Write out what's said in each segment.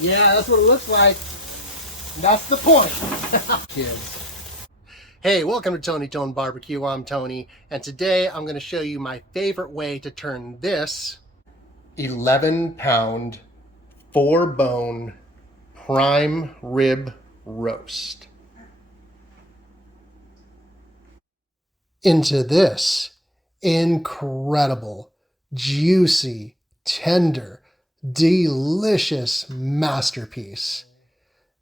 Yeah, that's what it looks like. That's the point. Kids. Hey, welcome to Tony Tone Barbecue. I'm Tony, and today I'm going to show you my favorite way to turn this 11-pound, 4-bone prime rib roast into this incredible, juicy, tender, delicious masterpiece.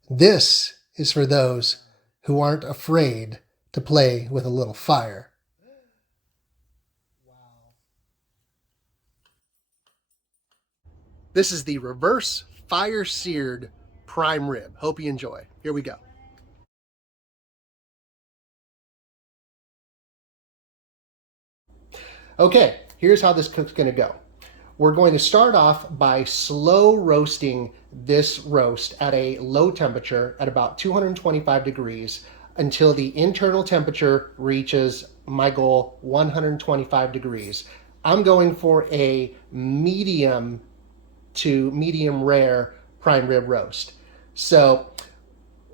This is for those who aren't afraid to play with a little fire. This is the reverse fire seared prime rib. Hope you enjoy. Here we go. Okay, here's how this cook's going to go. We're going to start off by slow roasting this roast at a low temperature at about 225 degrees until the internal temperature reaches, my goal, 125 degrees. I'm going for a medium to medium rare prime rib roast. So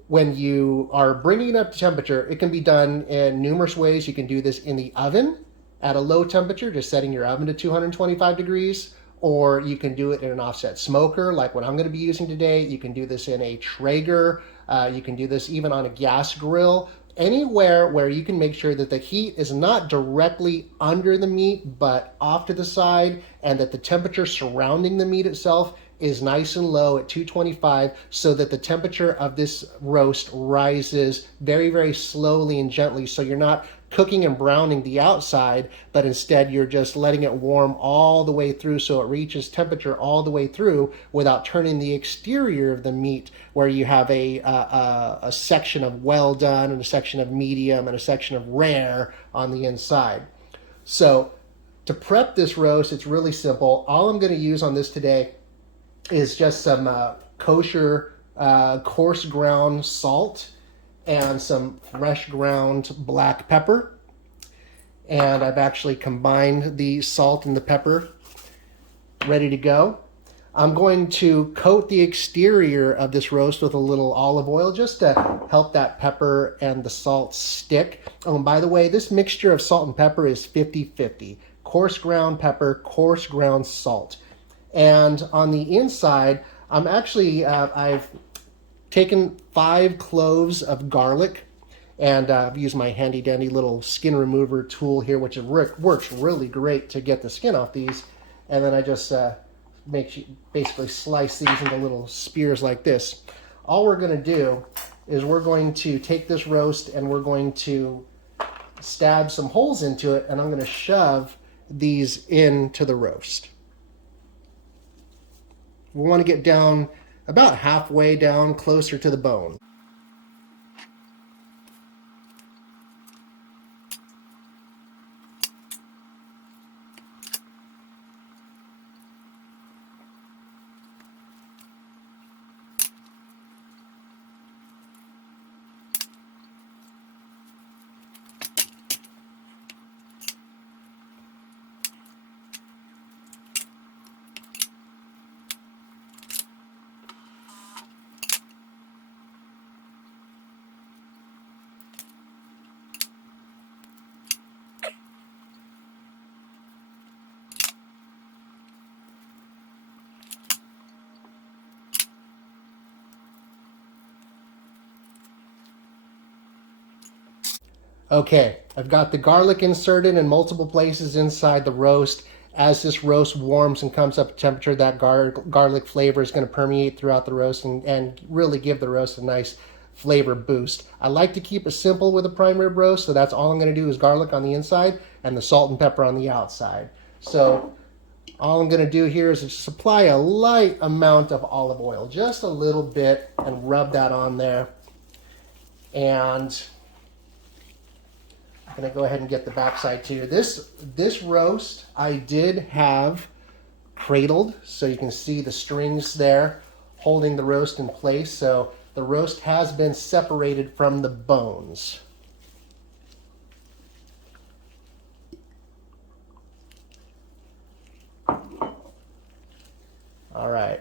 when you are bringing it up to temperature, it can be done in numerous ways. You can do this in the oven at a low temperature, just setting your oven to 225 degrees, or you can do it in an offset smoker, like what I'm going to be using today. You can do this in a Traeger. You can do this even on a gas grill. Anywhere where you can make sure that the heat is not directly under the meat, but off to the side, and that the temperature surrounding the meat itself is nice and low at 225, so that the temperature of this roast rises very, very slowly and gently, so you're not cooking and browning the outside, but instead you're just letting it warm all the way through so it reaches temperature all the way through without turning the exterior of the meat, where you have a section of well done and a section of medium and a section of rare on the inside. So to prep this roast, it's really simple. All I'm going to use on this today is just some kosher coarse ground salt and some fresh ground black pepper. And I've actually combined the salt and the pepper, ready to go. I'm going to coat the exterior of this roast with a little olive oil just to help that pepper and the salt stick. Oh, and by the way, this mixture of salt and pepper is 50-50. Coarse ground pepper, coarse ground salt. And on the inside, I've taken 5 cloves of garlic, and I've used my handy dandy little skin remover tool here, which works really great to get the skin off these. And then I just basically slice these into little spears like this. All we're going to do is we're going to take this roast and we're going to stab some holes into it, and I'm going to shove these into the roast. We want to get down about halfway down, closer to the bone. Okay, I've got the garlic inserted in multiple places inside the roast. As this roast warms and comes up to temperature, that garlic flavor is going to permeate throughout the roast and really give the roast a nice flavor boost. I like to keep it simple with a prime rib roast, so that's all I'm going to do is garlic on the inside and the salt and pepper on the outside. So all I'm going to do here is just apply a light amount of olive oil, just a little bit, and rub that on there. And I'm going to go ahead and get the backside too. This roast I did have cradled, so you can see the strings there holding the roast in place. So the roast has been separated from the bones. All right.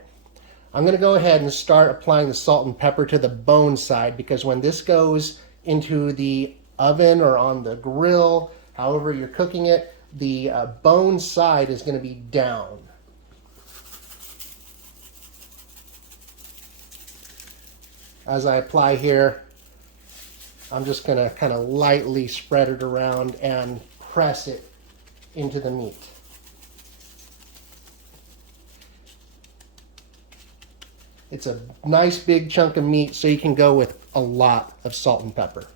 I'm going to go ahead and start applying the salt and pepper to the bone side, because when this goes into the oven or on the grill, however you're cooking it, the bone side is going to be down. As I apply here, I'm just going to kind of lightly spread it around and press it into the meat. It's a nice big chunk of meat, so you can go with a lot of salt and pepper.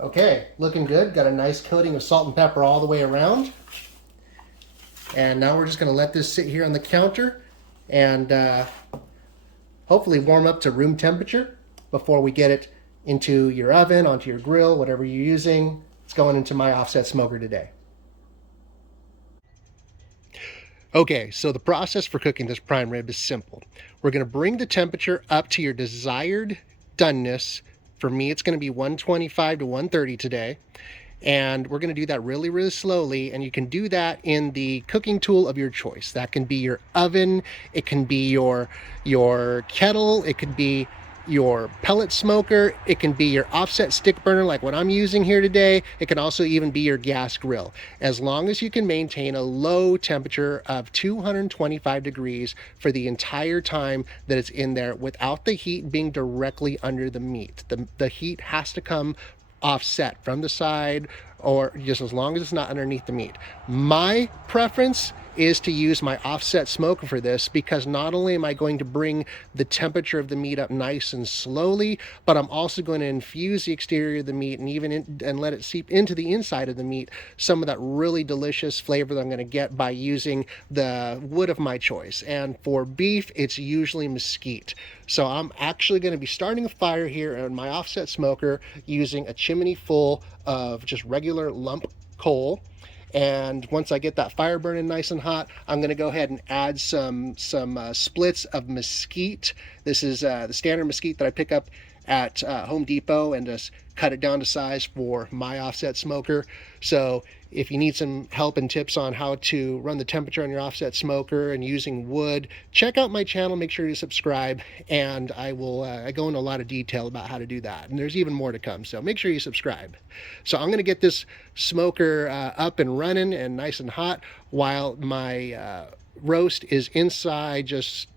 Okay, looking good. Got a nice coating of salt and pepper all the way around. And now we're just going to let this sit here on the counter and hopefully warm up to room temperature before we get it into your oven, onto your grill, whatever you're using. It's going into my offset smoker today. Okay, so the process for cooking this prime rib is simple. We're going to bring the temperature up to your desired doneness. For me, it's going to be 125 to 130 today. And we're going to do that really, really slowly. And you can do that in the cooking tool of your choice. That can be your oven. It can be your kettle. It could be your pellet smoker. It can be your offset stick burner like what I'm using here today. It can also even be your gas grill. As long as you can maintain a low temperature of 225 degrees for the entire time that it's in there without the heat being directly under the meat. The heat has to come offset from the side, or just as long as it's not underneath the meat. My preference is to use my offset smoker for this, because not only am I going to bring the temperature of the meat up nice and slowly, but I'm also going to infuse the exterior of the meat and let it seep into the inside of the meat some of that really delicious flavor that I'm going to get by using the wood of my choice. And for beef, it's usually mesquite. So I'm actually going to be starting a fire here on my offset smoker using a chimney full of just regular lump coal. And once I get that fire burning nice and hot, I'm going to go ahead and add some splits of mesquite. This is the standard mesquite that I pick up at Home Depot, and just cut it down to size for my offset smoker. So if you need some help and tips on how to run the temperature on your offset smoker and using wood, check out my channel. Make sure to subscribe, and I go into a lot of detail about how to do that. And there's even more to come, so make sure you subscribe. So I'm going to get this smoker up and running and nice and hot while my roast is inside, just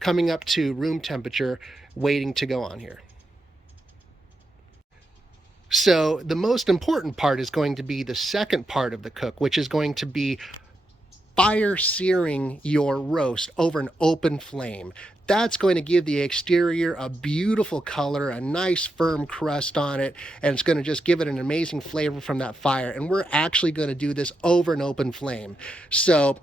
coming up to room temperature, waiting to go on here. So the most important part is going to be the second part of the cook, which is going to be fire searing your roast over an open flame. That's going to give the exterior a beautiful color, a nice firm crust on it, and it's going to just give it an amazing flavor from that fire. And we're actually going to do this over an open flame. So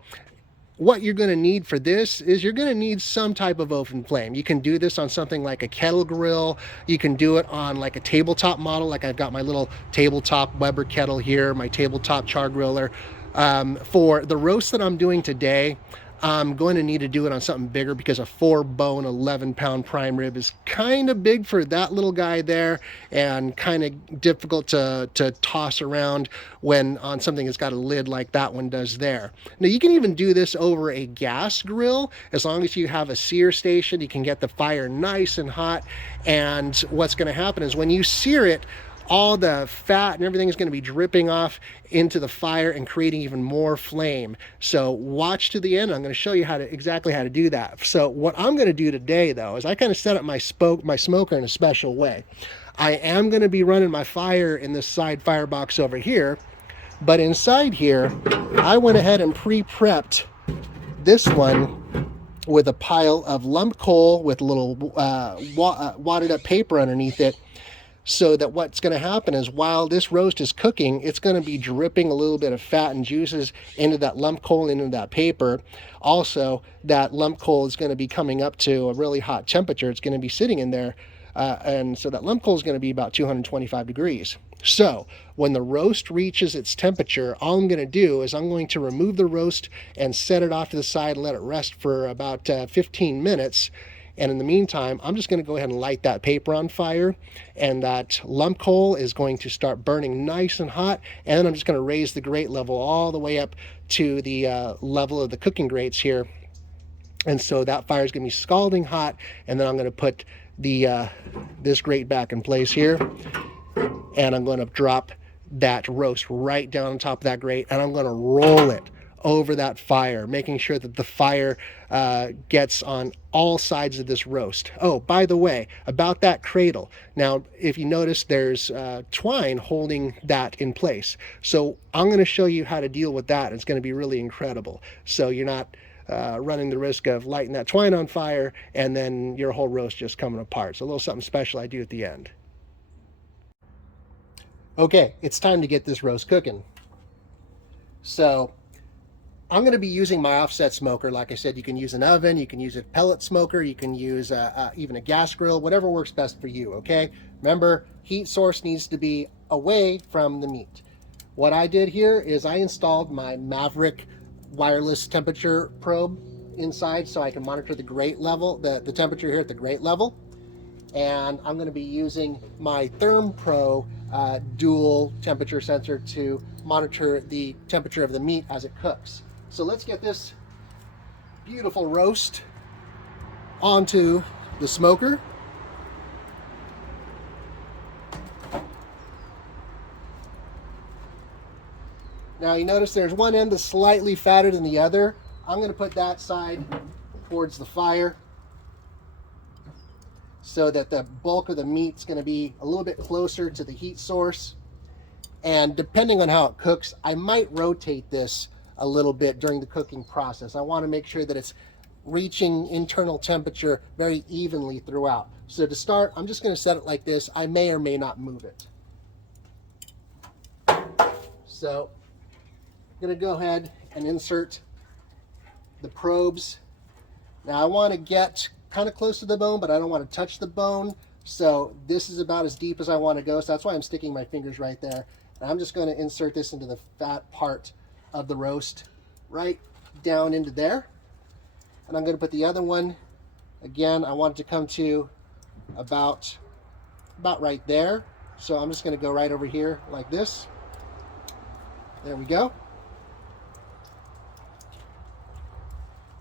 what you're going to need for this is you're going to need some type of open flame. You can do this on something like a kettle grill. You can do it on like a tabletop model, like I've got my little tabletop Weber kettle here, my tabletop char griller. For the roast that I'm doing today, I'm going to need to do it on something bigger because a 4-bone 11-pound prime rib is kind of big for that little guy there, and kind of difficult to toss around when on something that's got a lid like that one does there. Now you can even do this over a gas grill. As long as you have a sear station, you can get the fire nice and hot, and what's going to happen is when you sear it, all the fat and everything is going to be dripping off into the fire and creating even more flame. So watch to the end. I'm going to show you exactly how to do that. So what I'm going to do today, though, is I kind of set up my smoker in a special way. I am going to be running my fire in this side firebox over here, but inside here, I went ahead and pre-prepped this one with a pile of lump coal with a little wadded up paper underneath it, so that what's going to happen is while this roast is cooking, it's going to be dripping a little bit of fat and juices into that lump coal and into that paper. Also, that lump coal is going to be coming up to a really hot temperature. It's going to be sitting in there, and so that lump coal is going to be about 225 degrees. So when the roast reaches its temperature, all I'm going to do is I'm going to remove the roast and set it off to the side and let it rest for about 15 minutes. And in the meantime, I'm just going to go ahead and light that paper on fire, and that lump coal is going to start burning nice and hot. And then I'm just going to raise the grate level all the way up to the level of the cooking grates here. And so that fire is going to be scalding hot. And then I'm going to put the this grate back in place here, and I'm going to drop that roast right down on top of that grate, and I'm going to roll it over that fire, making sure that the fire gets on all sides of this roast. Oh, by the way, about that cradle. Now, if you notice, there's twine holding that in place. So I'm going to show you how to deal with that. It's going to be really incredible. So you're not running the risk of lighting that twine on fire and then your whole roast just coming apart. So a little something special I do at the end. Okay, it's time to get this roast cooking. So I'm going to be using my offset smoker. Like I said, you can use an oven, you can use a pellet smoker, you can use even a gas grill, whatever works best for you, okay? Remember, heat source needs to be away from the meat. What I did here is I installed my Maverick wireless temperature probe inside so I can monitor the grate level, the temperature here at the grate level. And I'm going to be using my ThermPro dual temperature sensor to monitor the temperature of the meat as it cooks. So let's get this beautiful roast onto the smoker. Now you notice there's one end that's slightly fatter than the other. I'm going to put that side towards the fire so that the bulk of the meat's going to be a little bit closer to the heat source. And depending on how it cooks, I might rotate this a little bit during the cooking process. I want to make sure that it's reaching internal temperature very evenly throughout. So to start, I'm just going to set it like this. I may or may not move it. So I'm going to go ahead and insert the probes. Now I want to get kind of close to the bone, but I don't want to touch the bone. So this is about as deep as I want to go. So that's why I'm sticking my fingers right there. And I'm just going to insert this into the fat part of the roast right down into there. And I'm going to put the other one, again, I want it to come to about right there. So I'm just going to go right over here like this. There we go.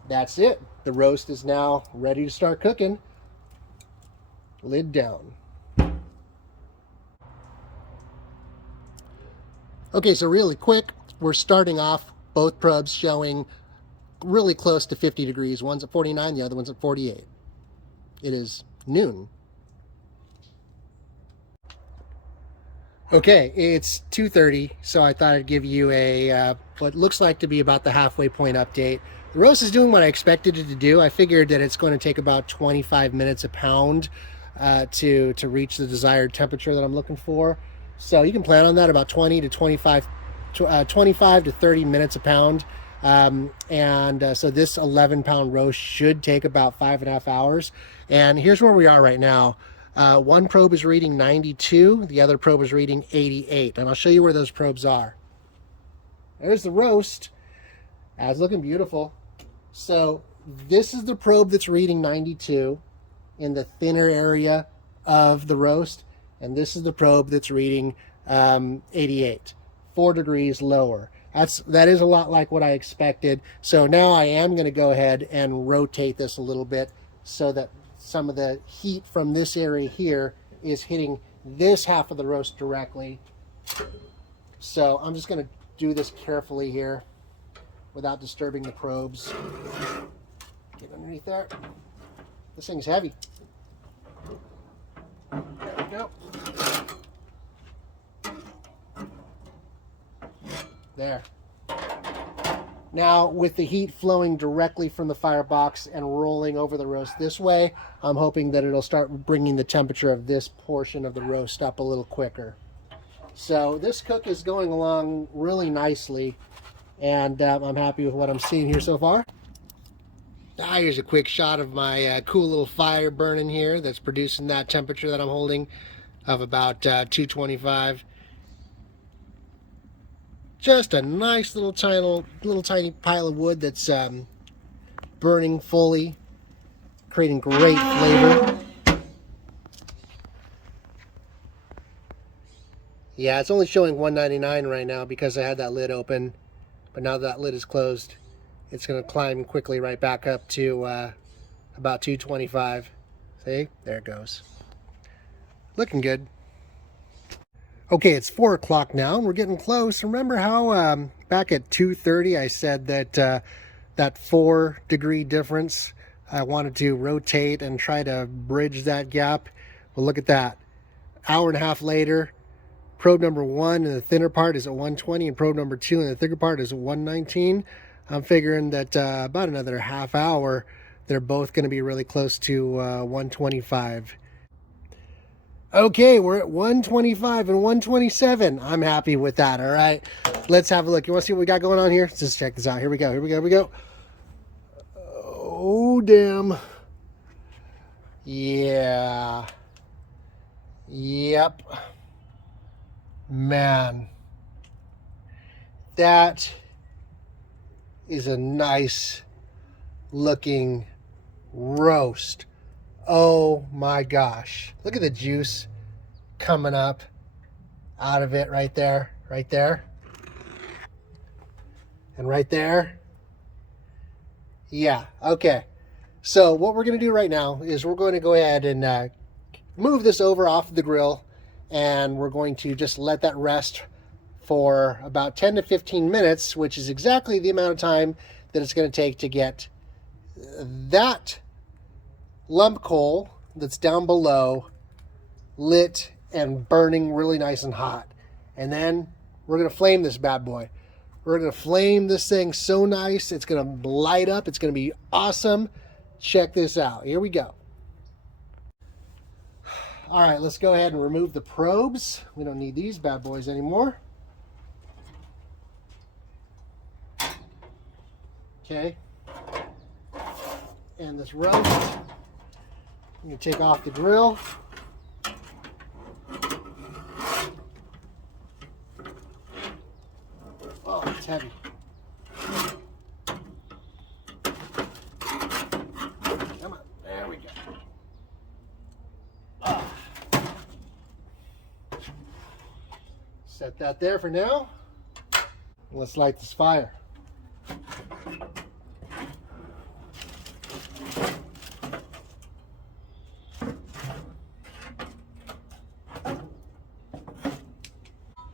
That's it. The roast is now ready to start cooking. Lid down. Okay, so really quick, we're starting off both probes showing really close to 50 degrees. One's at 49, the other one's at 48. It is noon. Okay, it's 2:30, so I thought I'd give you a what looks like to be about the halfway point update. The roast is doing what I expected it to do. I figured that it's going to take about 25 minutes a pound to reach the desired temperature that I'm looking for. So you can plan on that, about 25 to 30 minutes a pound. So this 11-pound roast should take about 5.5 hours. And here's where we are right now. One probe is reading 92, the other probe is reading 88. And I'll show you where those probes are. There's the roast. It's looking beautiful. So this is the probe that's reading 92 in the thinner area of the roast, and this is the probe that's reading 88, 4 degrees lower. That is a lot like what I expected. So now I am going to go ahead and rotate this a little bit so that some of the heat from this area here is hitting this half of the roast directly. So I'm just going to do this carefully here without disturbing the probes. Get underneath there. This thing's heavy. There we go. There. Now, with the heat flowing directly from the firebox and rolling over the roast this way, I'm hoping that it'll start bringing the temperature of this portion of the roast up a little quicker. So this cook is going along really nicely, and I'm happy with what I'm seeing here so far. Here's a quick shot of my cool little fire burning here that's producing that temperature that I'm holding of about 225. Just a nice little tiny pile of wood that's burning fully, creating great flavor. Yeah, it's only showing 199 right now because I had that lid open, but now that lid is closed, it's going to climb quickly right back up to about 225. See? There it goes. Looking good. Okay, it's 4 o'clock now, and we're getting close. Remember how back at 2:30 I said that that 4-degree difference, I wanted to rotate and try to bridge that gap? Well, look at that. Hour and a half later, probe number 1 in the thinner part is at 120, and probe number 2 in the thicker part is at 119. I'm figuring that about another half hour, they're both going to be really close to 125. Okay, we're at 125 and 127. I'm happy with that, all right? Let's have a look. You want to see what we got going on here? Let's just check this out. Here we go, here we go, here we go. Oh, damn. Yeah. Yep. Man. That is a nice looking roast. Oh my gosh. Look at the juice coming up out of it right there, right there. And right there. Yeah, okay. So what we're going to do right now is we're going to go ahead and move this over off the grill, and we're going to just let that rest for about 10 to 15 minutes, which is exactly the amount of time that it's going to take to get that lump coal that's down below lit and burning really nice and hot. And then we're going to flame this bad boy. We're going to flame this thing so nice, it's going to light up. It's going to be awesome. Check this out. Here we go. All right, let's go ahead and remove the probes. We don't need these bad boys anymore. Okay. And this roast, I'm going to take off the grill. Oh, it's heavy. Come on, there we go. Set that there for now. Let's light this fire.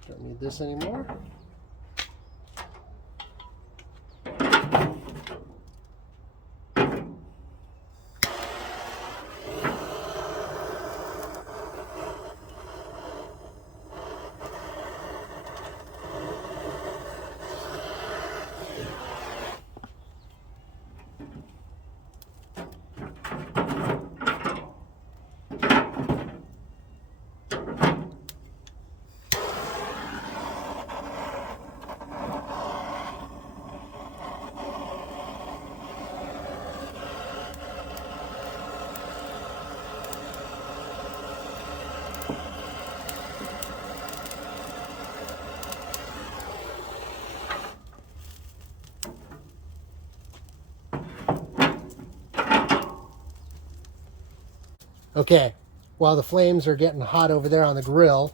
Don't need this anymore. Okay, while the flames are getting hot over there on the grill,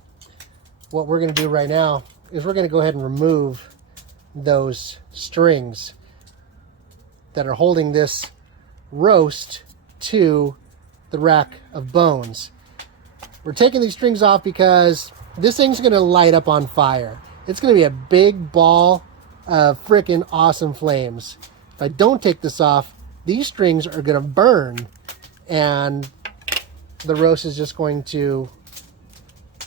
what we're going to do right now is we're going to go ahead and remove those strings that are holding this roast to the rack of bones. We're taking these strings off because this thing's going to light up on fire. It's going to be a big ball of freaking awesome flames. If I don't take this off, these strings are going to burn and the roast is just going to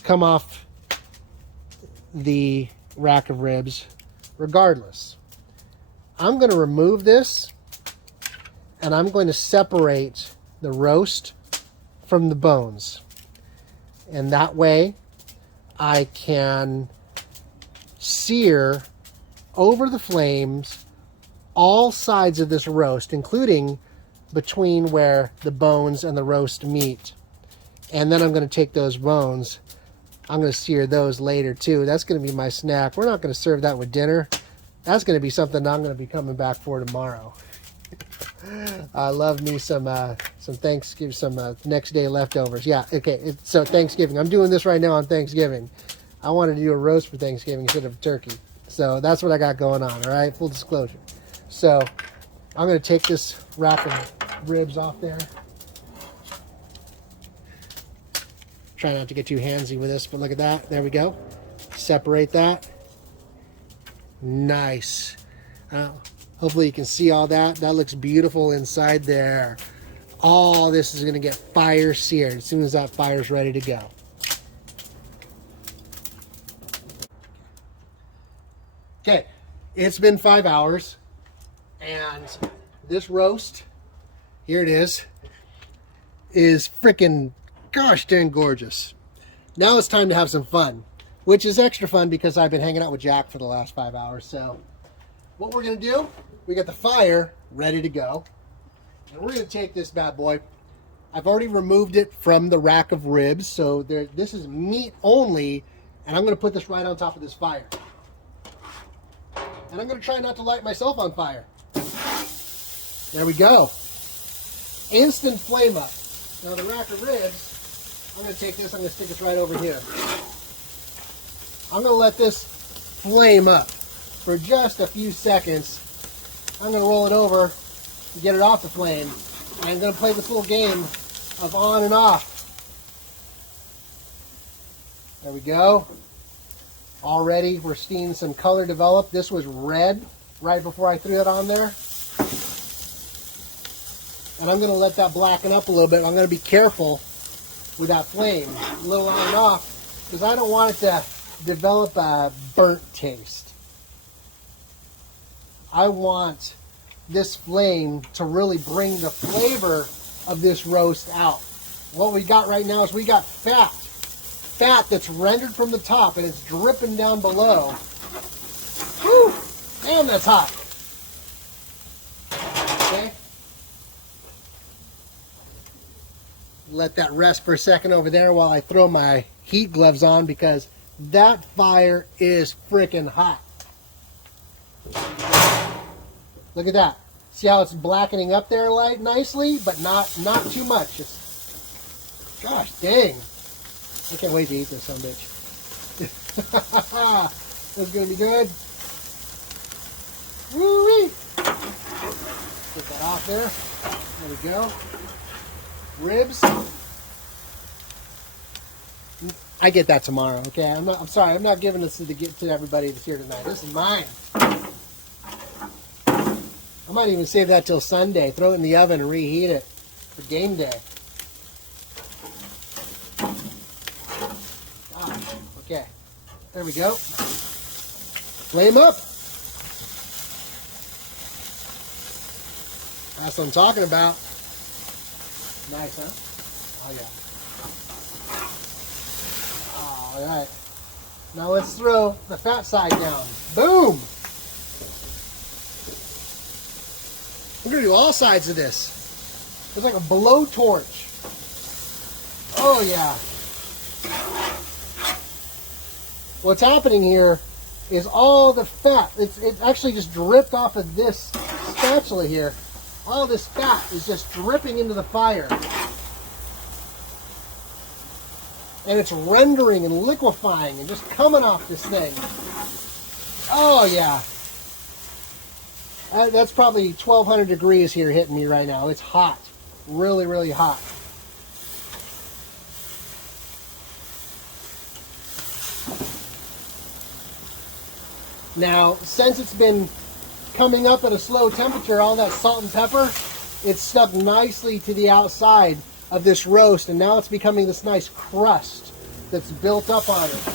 come off the rack of ribs regardless. I'm going to remove this and I'm going to separate the roast from the bones. And that way I can sear over the flames all sides of this roast, including between where the bones and the roast meet. And then I'm going to take those bones, I'm going to sear those later too. That's going to be my snack. We're not going to serve that with dinner. That's going to be something I'm going to be coming back for tomorrow. I love me some Thanksgiving, some next day leftovers. Yeah, okay, so Thanksgiving. I'm doing this right now on Thanksgiving. I wanted to do a roast for Thanksgiving instead of turkey. So that's what I got going on, all right? Full disclosure. So I'm going to take this rack of ribs off there. Try not to get too handsy with this, but look at that. There we go. Separate that. Nice. Hopefully you can see all that. That looks beautiful inside there. All this is going to get fire seared as soon as that fire's ready to go. Okay, it's been 5 hours, and this roast, here it is freaking gosh dang gorgeous. Now it's time to have some fun, which is extra fun because I've been hanging out with Jack for the last 5 hours. So what we're going to do, we got the fire ready to go, and we're going to take this bad boy. I've already removed it from the rack of ribs, so this is meat only, and I'm going to put this right on top of this fire. And I'm going to try not to light myself on fire. There we go. Instant flame up. Now the rack of ribs, I'm going to take this, I'm going to stick this right over here. I'm going to let this flame up for just a few seconds. I'm going to roll it over and get it off the flame. And I'm going to play this little game of on and off. There we go. Already we're seeing some color develop. This was red right before I threw it on there. And I'm going to let that blacken up a little bit. I'm going to be careful with that flame, a little on and off, because I don't want it to develop a burnt taste. I want this flame to really bring the flavor of this roast out. What we got right now is we got fat that's rendered from the top and it's dripping down below. Whew! Damn, that's hot. Okay. Let that rest for a second over there while I throw my heat gloves on because that fire is freaking hot. Look at that. See how it's blackening up there nicely, but not too much. Gosh dang. I can't wait to eat this son bitch. That's going to be good. Woo-wee. Get that off there. There we go. Ribs. I get that tomorrow, okay? I'm sorry. I'm not giving this to everybody that's here tonight. This is mine. I might even save that till Sunday. Throw it in the oven and reheat it for game day. Okay, there we go. Flame up. That's what I'm talking about. Nice, huh? Oh, yeah. All right. Now let's throw the fat side down. Boom! We're going to do all sides of this. It's like a blowtorch. Oh, yeah. What's happening here is all the fat, it actually just dripped off of this spatula here. All this fat is just dripping into the fire. and it's rendering and liquefying and just coming off this thing. Oh yeah. That's probably 1200 degrees here hitting me right now. It's hot. Really, really hot. Now, since it's been coming up at a slow temperature, all that salt and pepper, it's stuck nicely to the outside of this roast, and now it's becoming this nice crust that's built up on it.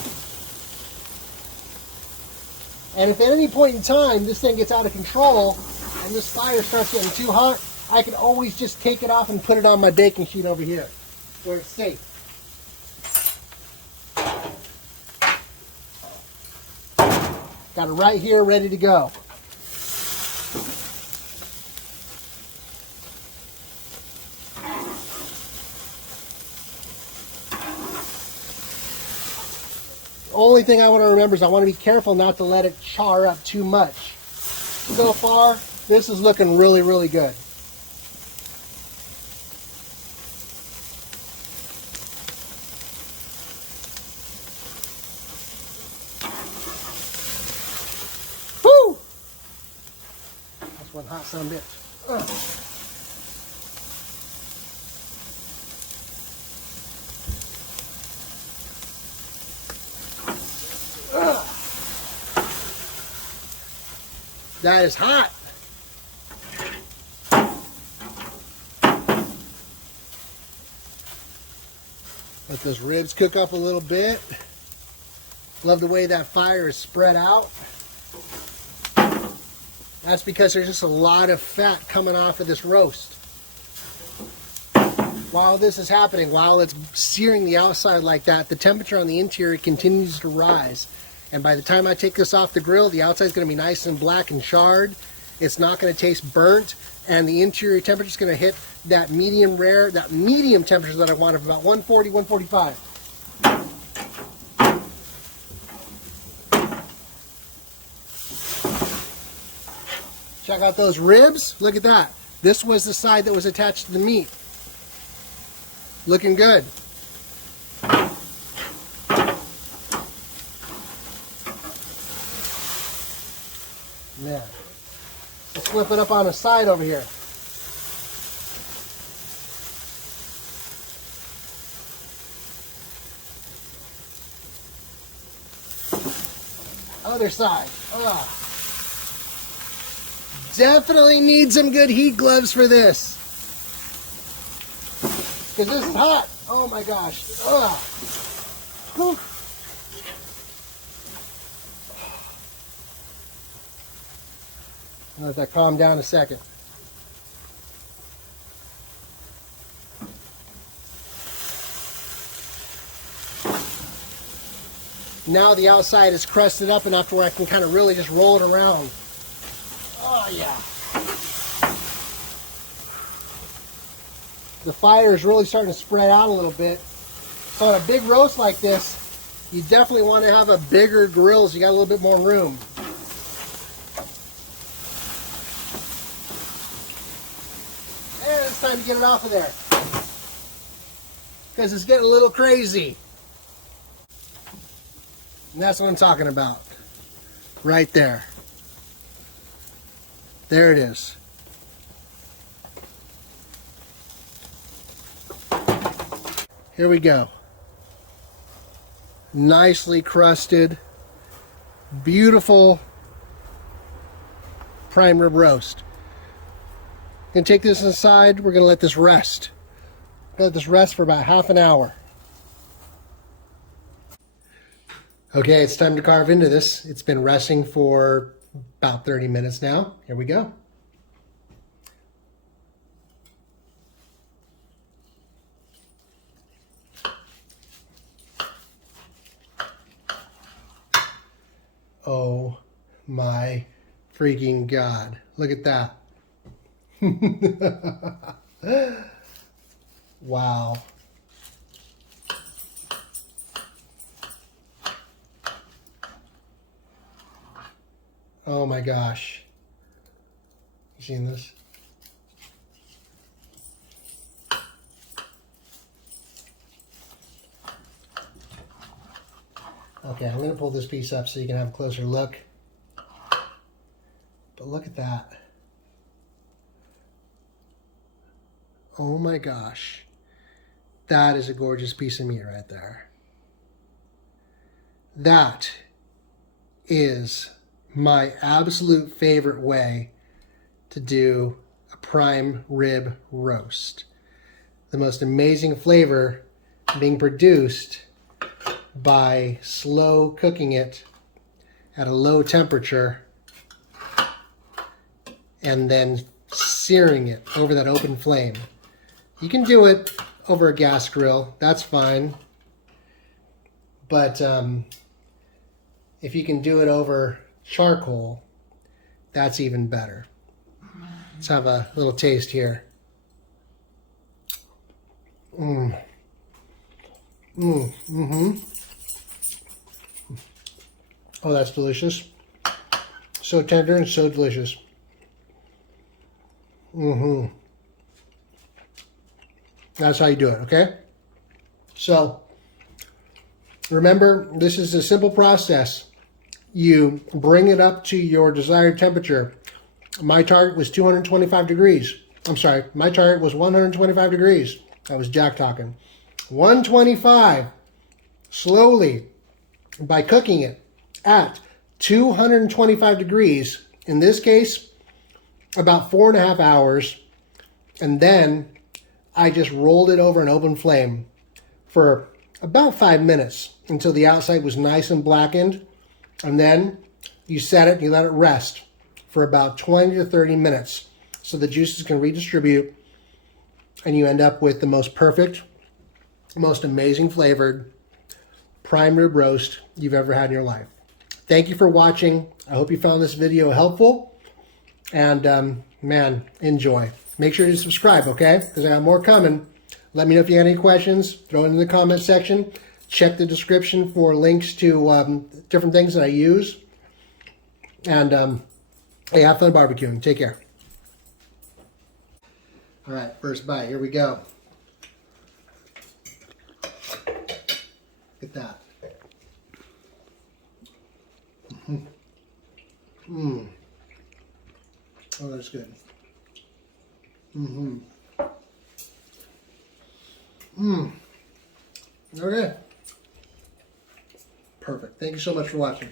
And if at any point in time this thing gets out of control and this fire starts getting too hot, I can always just take it off and put it on my baking sheet over here where it's safe. Got it right here ready to go. The only thing I want to remember is I want to be careful not to let it char up too much. So far, this is looking really, really good. Woo! That's one hot son of a bitch. That is hot. Let those ribs cook up a little bit. Love the way that fire is spread out. That's because there's just a lot of fat coming off of this roast. While this is happening, while it's searing the outside like that, the temperature on the interior continues to rise. And by the time I take this off the grill, the outside is going to be nice and black and charred. It's not going to taste burnt, and the interior temperature is going to hit that medium rare, that medium temperature that I want of about 140, 145. Check out those ribs. Look at that. This was the side that was attached to the meat. Looking good. Yeah. Let's flip it up on the side over here. Other side. Oh. Definitely need some good heat gloves for this. Because this is hot. Oh my gosh. Ugh. Whew. Let that calm down a second. Now the outside is crusted up enough to where I can kind of really just roll it around. Oh yeah. The fire is really starting to spread out a little bit. So on a big roast like this, you definitely want to have a bigger grill so you got a little bit more room. And it's time to get it off of there, because it's getting a little crazy. And that's what I'm talking about. Right there. There it is. Here we go. Nicely crusted, beautiful prime rib roast. Gonna take this inside. We're gonna let this rest. Let this rest for about half an hour. Okay, it's time to carve into this. It's been resting for about 30 minutes now. Here we go. Oh my freaking God. Look at that. Wow. Oh my gosh. You seen this? Okay, I'm gonna pull this piece up so you can have a closer look. But look at that. Oh my gosh. That is a gorgeous piece of meat right there. That is my absolute favorite way to do a prime rib roast. The most amazing flavor being produced by slow cooking it at a low temperature and then searing it over that open flame. You can do it over a gas grill, that's fine. But if you can do it over charcoal, that's even better. Let's have a little taste here. Oh, that's delicious. So tender and so delicious. That's how you do it, okay? So, remember, this is a simple process. You bring it up to your desired temperature. My target was 225 degrees. I'm sorry, my target was 125 degrees. That was Jack talking. 125, slowly, by cooking it at 225 degrees, in this case, about 4.5 hours, and then I just rolled it over an open flame for about 5 minutes until the outside was nice and blackened, and then you set it and you let it rest for about 20 to 30 minutes so the juices can redistribute, and you end up with the most perfect, most amazing flavored prime rib roast you've ever had in your life. Thank you for watching. I hope you found this video helpful, and man, enjoy. Make sure to subscribe, okay? Because I got more coming. Let me know if you have any questions. Throw it in the comment section. Check the description for links to different things that I use. And hey, have fun barbecuing. Take care. All right, first bite. Here we go. Look at that. Oh, that's good. Okay. Perfect. Thank you so much for watching.